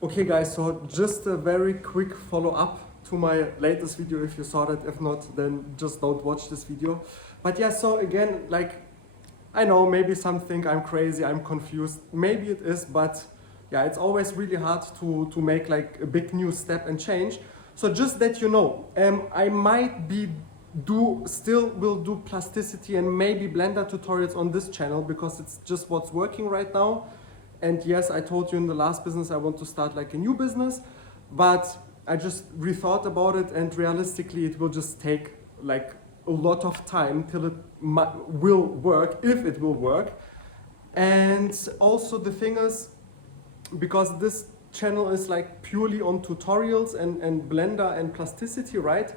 Okay guys, so just a very quick follow-up to my latest video if you saw that. If not, then just don't watch this video. But yeah, so again, like, I know maybe some think I'm crazy, I'm confused. Maybe it is, but yeah, it's always really hard to make like a big new step and change. So just that you know, I might will do plasticity and maybe Blender tutorials on this channel because it's just what's working right now. And yes, I told you in the last business I want to start like a new business, but I just rethought about it, and realistically it will just take like a lot of time till it will work, if it will work. And also the thing is, because this channel is like purely on tutorials and Blender and plasticity, right?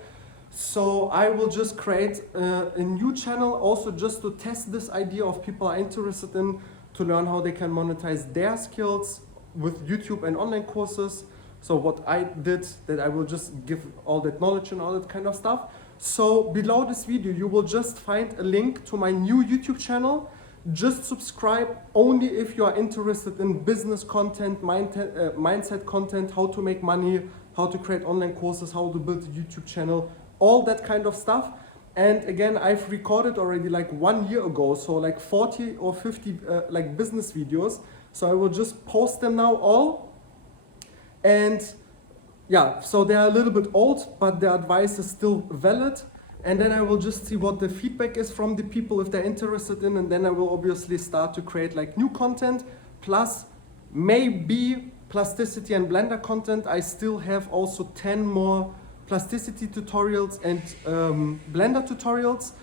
So I will just create a new channel also just to test this idea of people are interested in, to learn how they can monetize their skills with YouTube and online courses. So what I did, that I will just give all that knowledge and all that kind of stuff. So below this video, you will just find a link to my new YouTube channel. Just subscribe only if you are interested in business content, mindset content, how to make money, how to create online courses, how to build a YouTube channel, all that kind of stuff. And again, I've recorded already like 1 year ago, so like 40 or 50 like business videos. So I will just post them now all. And yeah, so they are a little bit old, but the advice is still valid. And then I will just see what the feedback is from the people if they're interested in, and then I will obviously start to create like new content, plus maybe plasticity and Blender content. I still have also 10 more plasticity tutorials and Blender tutorials.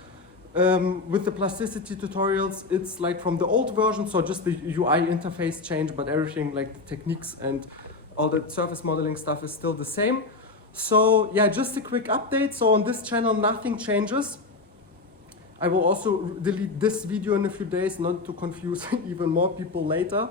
With the plasticity tutorials, it's like from the old version, so just the UI interface changed, but everything like the techniques and all the surface modeling stuff is still the same. So yeah, just a quick update. So on this channel, nothing changes. I will also delete this video in a few days, not to confuse even more people later.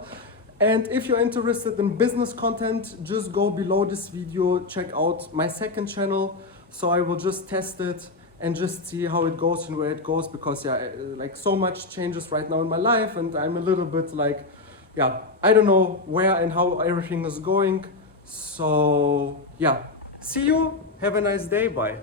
And if you're interested in business content, just go below this video, check out my second channel. So I will just test it and just see how it goes and where it goes, because yeah, like so much changes right now in my life, and I'm a little bit like, yeah, I don't know where and how everything is going. So yeah, see you, have a nice day, bye.